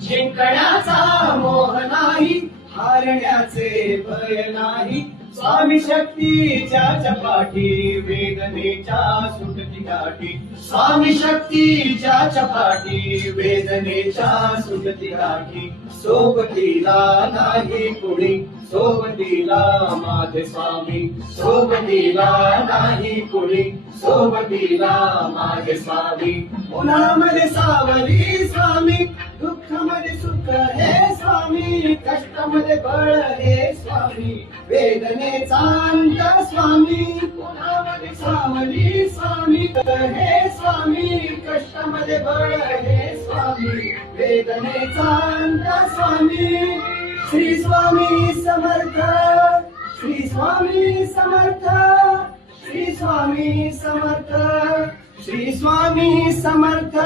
जिंकण्याचा मोह नाही, हारण्याचे भय नाही. स्वामी शक्तीच्या पाठी वेदनेच्या सुटती गाठी. स्वामी शक्तीच्या पाठी वेदनेच्या सुटती गाठी. सोबतीला नाही कुणी, सोबतीला माझे स्वामी. सोबतीला नाही कुणी, सोबतीला माझे स्वामी. उन्हामध्ये सावली स्वामी, दुःखामध्ये सुख हे स्वामी. कष्टामध्ये बळ हे स्वामी, वेदनेचा अंत स्वामी. उन्हामध्ये सावली स्वामी हे स्वामी, कष्टामध्ये बळ हे स्वामी, वेदनेचा अंत स्वामी. श्री स्वामी समर्थ, श्री स्वामी समर्थ, श्री स्वामी समर्थ, श्री स्वामी समर्थ.